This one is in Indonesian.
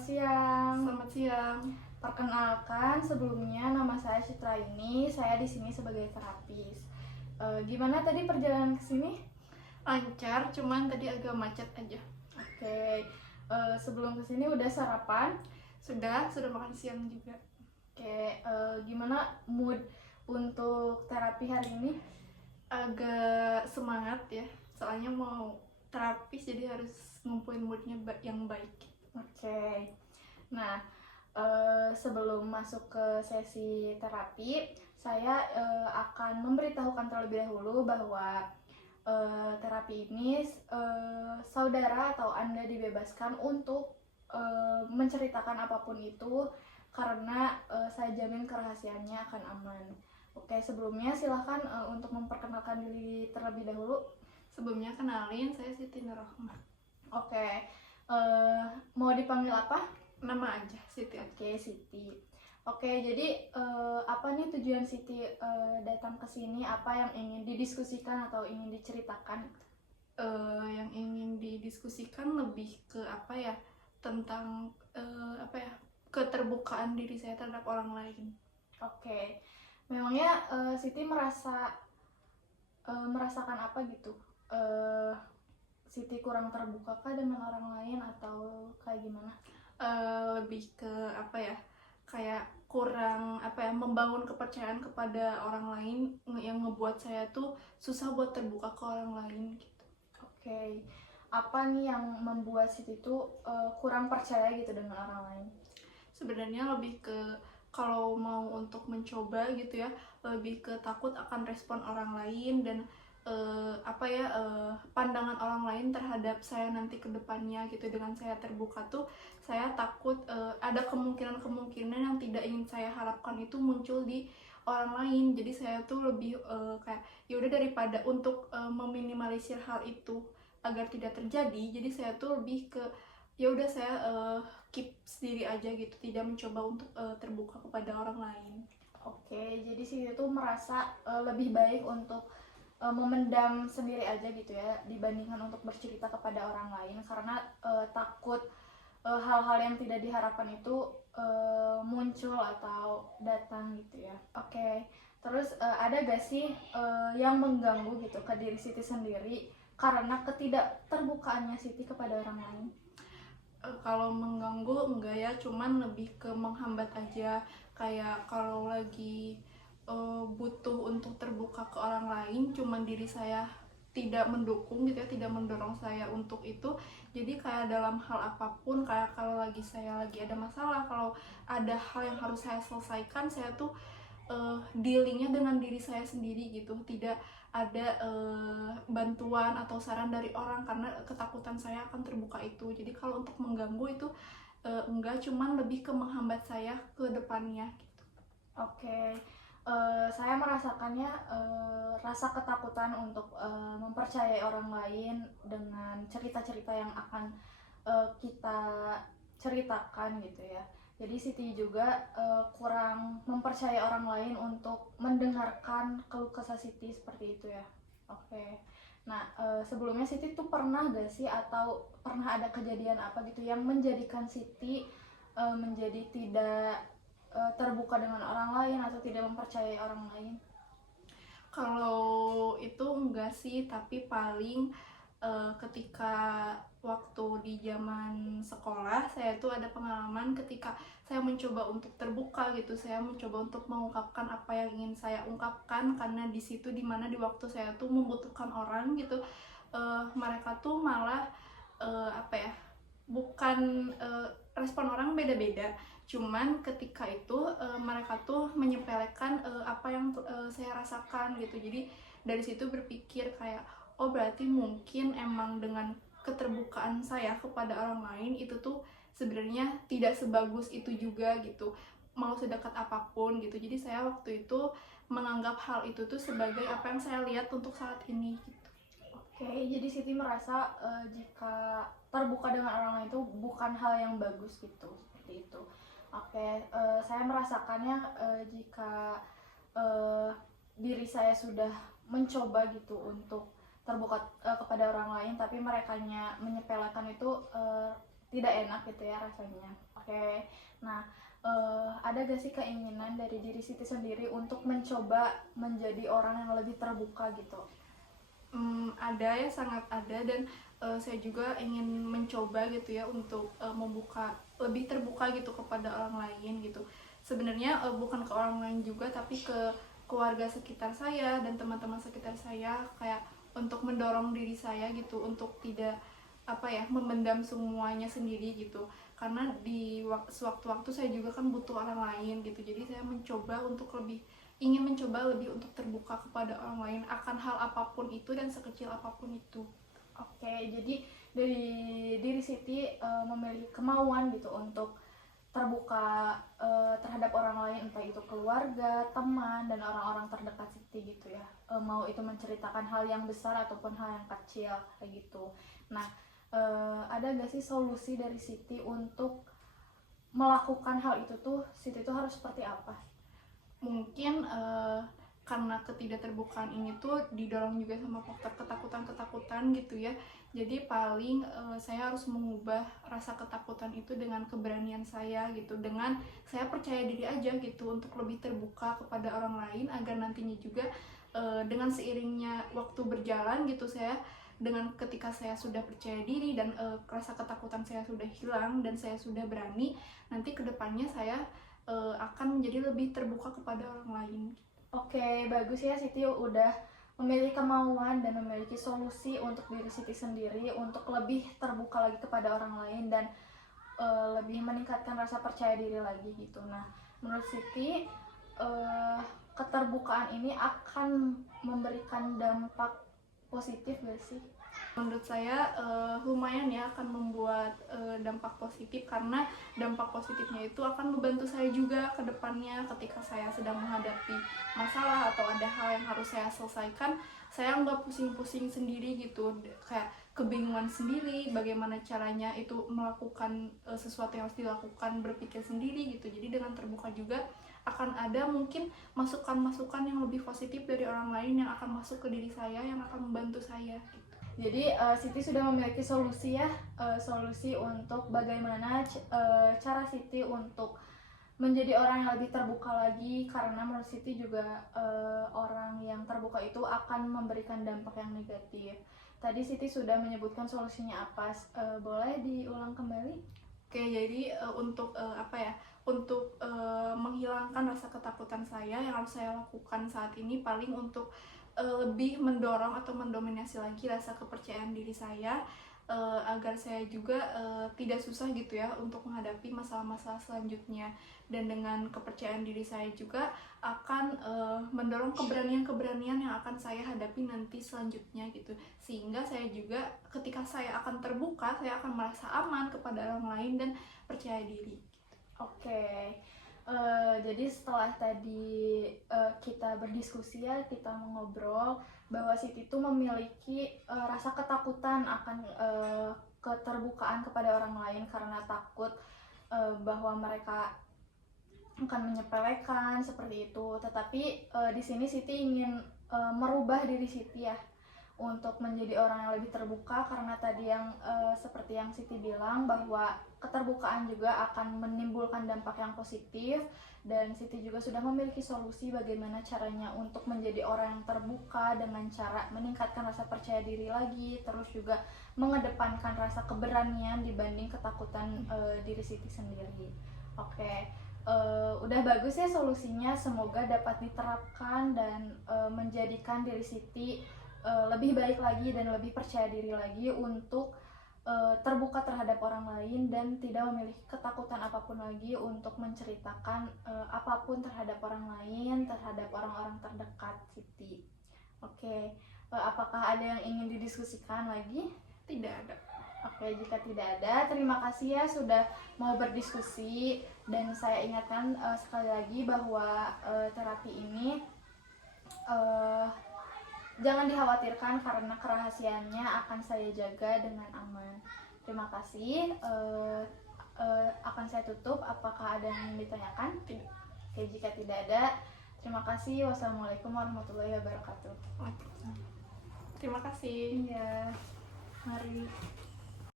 siang. Selamat siang. Perkenalkan, sebelumnya nama saya Citra ini. Saya di sini sebagai terapis. Gimana tadi perjalanan ke sini? Lancar, cuman tadi agak macet aja. Oke. Sebelum ke sini udah sarapan? Sudah makan siang juga. Oke. Gimana mood untuk terapi hari ini? Agak semangat ya, soalnya mau terapis jadi harus ngumpulin moodnya yang baik. Oke. Nah, sebelum masuk ke sesi terapi, saya akan memberitahukan terlebih dahulu bahwa terapi ini saudara atau Anda dibebaskan untuk menceritakan apapun itu karena saya jamin kerahasiaannya akan aman. Oke, sebelumnya silahkan untuk memperkenalkan diri terlebih dahulu. Sebelumnya kenalin, saya Siti Nurrohmah. Oke, mau dipanggil apa? Nama aja, Siti. Oke, Siti. Oke, jadi apa nih tujuan Siti datang ke sini? Apa yang ingin didiskusikan atau ingin diceritakan? Yang ingin didiskusikan lebih ke apa ya, tentang keterbukaan diri saya terhadap orang lain. Oke, memangnya Siti merasakan apa gitu? Siti kurang terbuka kah dengan orang lain atau kayak gimana? Lebih ke apa ya, kayak kurang membangun kepercayaan kepada orang lain yang ngebuat saya tuh susah buat terbuka ke orang lain gitu. Oke, apa nih yang membuat Siti tuh kurang percaya gitu dengan orang lain? Sebenarnya lebih ke kalau mau untuk mencoba gitu ya, lebih ke takut akan respon orang lain dan pandangan orang lain terhadap saya nanti ke depannya gitu. Dengan saya terbuka tuh saya takut ada kemungkinan yang tidak ingin saya harapkan itu muncul di orang lain. Jadi saya tuh lebih kayak ya udah daripada untuk meminimalisir hal itu agar tidak terjadi, jadi saya tuh lebih ke ya udah saya keep sendiri aja gitu, tidak mencoba untuk terbuka kepada orang lain. Oke, jadi Siti tuh merasa lebih baik untuk memendam sendiri aja gitu ya dibandingkan untuk bercerita kepada orang lain karena takut hal-hal yang tidak diharapkan itu muncul atau datang gitu ya. Oke, terus ada gak sih yang mengganggu gitu ke diri Siti sendiri karena ketidakterbukaannya Siti kepada orang lain? Kalau mengganggu enggak ya, cuman lebih ke menghambat aja. Kayak kalau lagi butuh untuk terbuka ke orang lain, cuman diri saya tidak mendukung gitu ya, tidak mendorong saya untuk itu. Jadi kayak dalam hal apapun, kayak kalau saya lagi ada masalah, kalau ada hal yang harus saya selesaikan, saya tuh dealingnya dengan diri saya sendiri gitu, tidak ada bantuan atau saran dari orang karena ketakutan saya akan terbuka itu. Jadi kalau untuk mengganggu itu enggak, cuman lebih ke menghambat saya ke depannya gitu. Oke, saya merasakannya rasa ketakutan untuk mempercayai orang lain dengan cerita-cerita yang akan kita ceritakan gitu ya. Jadi Siti juga kurang mempercayai orang lain untuk mendengarkan keluh kesah Siti seperti itu ya. Oke. Nah, sebelumnya Siti tuh pernah gak sih atau pernah ada kejadian apa gitu yang menjadikan Siti menjadi tidak terbuka dengan orang lain atau tidak mempercayai orang lain? Kalau itu enggak sih, tapi paling ketika waktu di zaman sekolah saya tuh ada pengalaman ketika saya mencoba untuk terbuka gitu, saya mencoba untuk mengungkapkan apa yang ingin saya ungkapkan karena di situ dimana di waktu saya tuh membutuhkan orang gitu, mereka tuh malah bukan respon orang beda-beda, cuman ketika itu mereka tuh menyepelekan apa yang saya rasakan gitu. Jadi dari situ berpikir kayak oh berarti mungkin emang dengan keterbukaan saya kepada orang lain itu tuh sebenarnya tidak sebagus itu juga gitu, mau sedekat apapun gitu. Jadi saya waktu itu menganggap hal itu tuh sebagai apa yang saya lihat untuk saat ini gitu. Oke, jadi Siti merasa jika terbuka dengan orang lain itu bukan hal yang bagus gitu, seperti itu. Oke, saya merasakannya jika uh, diri saya sudah mencoba gitu untuk terbuka kepada orang lain, tapi merekanya menyepelekan itu tidak enak gitu ya rasanya. Oke. Nah, ada gak sih keinginan dari diri Siti sendiri untuk mencoba menjadi orang yang lebih terbuka gitu? Ada ya, sangat ada, dan saya juga ingin mencoba gitu ya untuk membuka, lebih terbuka gitu kepada orang lain gitu. Sebenarnya bukan ke orang lain juga, tapi ke keluarga sekitar saya dan teman-teman sekitar saya, kayak untuk mendorong diri saya gitu untuk tidak memendam semuanya sendiri gitu, karena di sewaktu-waktu saya juga kan butuh orang lain gitu. Jadi saya ingin mencoba lebih untuk terbuka kepada orang lain akan hal apapun itu dan sekecil apapun itu. Oke, jadi dari diri Siti memiliki kemauan gitu untuk terbuka terhadap orang lain, entah itu keluarga, teman, dan orang-orang terdekat Siti gitu ya. Mau itu menceritakan hal yang besar ataupun hal yang kecil kayak gitu. Nah, ada gak sih solusi dari Siti untuk melakukan hal itu tuh? Siti tuh harus seperti apa? Mungkin karena ketidakterbukaan ini tuh didorong juga sama faktor ketakutan-ketakutan gitu ya. Jadi paling saya harus mengubah rasa ketakutan itu dengan keberanian saya gitu, dengan saya percaya diri aja gitu untuk lebih terbuka kepada orang lain, agar nantinya juga dengan seiringnya waktu berjalan gitu, ketika saya sudah percaya diri dan rasa ketakutan saya sudah hilang dan saya sudah berani, nanti kedepannya saya akan menjadi lebih terbuka kepada orang lain. Oke, bagus ya, Siti udah memiliki kemauan dan memiliki solusi untuk diri Siti sendiri untuk lebih terbuka lagi kepada orang lain dan lebih meningkatkan rasa percaya diri lagi gitu. Nah, menurut Siti keterbukaan ini akan memberikan dampak positif gak sih? Menurut saya lumayan ya, akan membuat dampak positif, karena dampak positifnya itu akan membantu saya juga ke depannya ketika saya sedang menghadapi masalah atau ada hal yang harus saya selesaikan. Saya nggak pusing-pusing sendiri gitu, kayak kebingungan sendiri bagaimana caranya itu melakukan sesuatu yang harus dilakukan, berpikir sendiri gitu. Jadi dengan terbuka juga akan ada mungkin masukan-masukan yang lebih positif dari orang lain yang akan masuk ke diri saya, yang akan membantu saya gitu. Jadi Siti sudah memiliki solusi ya, solusi untuk bagaimana cara Siti untuk menjadi orang yang lebih terbuka lagi, karena menurut Siti juga orang yang terbuka itu akan memberikan dampak yang negatif. Tadi Siti sudah menyebutkan solusinya apa, boleh diulang kembali? Oke, jadi untuk menghilangkan rasa ketakutan saya, yang harus saya lakukan saat ini paling untuk lebih mendorong atau mendominasi lagi rasa kepercayaan diri saya, agar saya juga tidak susah gitu ya untuk menghadapi masalah-masalah selanjutnya. Dan dengan kepercayaan diri saya juga akan mendorong keberanian-keberanian yang akan saya hadapi nanti selanjutnya gitu, sehingga saya juga ketika saya akan terbuka, saya akan merasa aman kepada orang lain dan percaya diri. Oke. Jadi setelah tadi kita berdiskusi ya, kita mengobrol bahwa Siti itu memiliki rasa ketakutan akan keterbukaan kepada orang lain karena takut bahwa mereka akan menyepelekan seperti itu. Tetapi di sini Siti ingin merubah diri Siti ya untuk menjadi orang yang lebih terbuka, karena tadi yang seperti yang Siti bilang bahwa keterbukaan juga akan menimbulkan dampak yang positif, dan Siti juga sudah memiliki solusi bagaimana caranya untuk menjadi orang yang terbuka dengan cara meningkatkan rasa percaya diri lagi, terus juga mengedepankan rasa keberanian dibanding ketakutan diri Siti sendiri. Oke. Udah bagus ya solusinya, semoga dapat diterapkan dan menjadikan diri Siti lebih baik lagi dan lebih percaya diri lagi untuk terbuka terhadap orang lain dan tidak memiliki ketakutan apapun lagi untuk menceritakan apapun terhadap orang lain, terhadap orang-orang terdekat Siti. Oke, apakah ada yang ingin didiskusikan lagi? Tidak ada. Oke, jika tidak ada, terima kasih ya sudah mau berdiskusi, dan saya ingatkan sekali lagi bahwa terapi ini jangan dikhawatirkan karena kerahasiaannya akan saya jaga dengan aman. Terima kasih. Akan saya tutup. Apakah ada yang ingin ditanyakan? Tidak. Oke, jika tidak ada, terima kasih. Wassalamualaikum warahmatullahi wabarakatuh. Terima kasih. Iya, mari.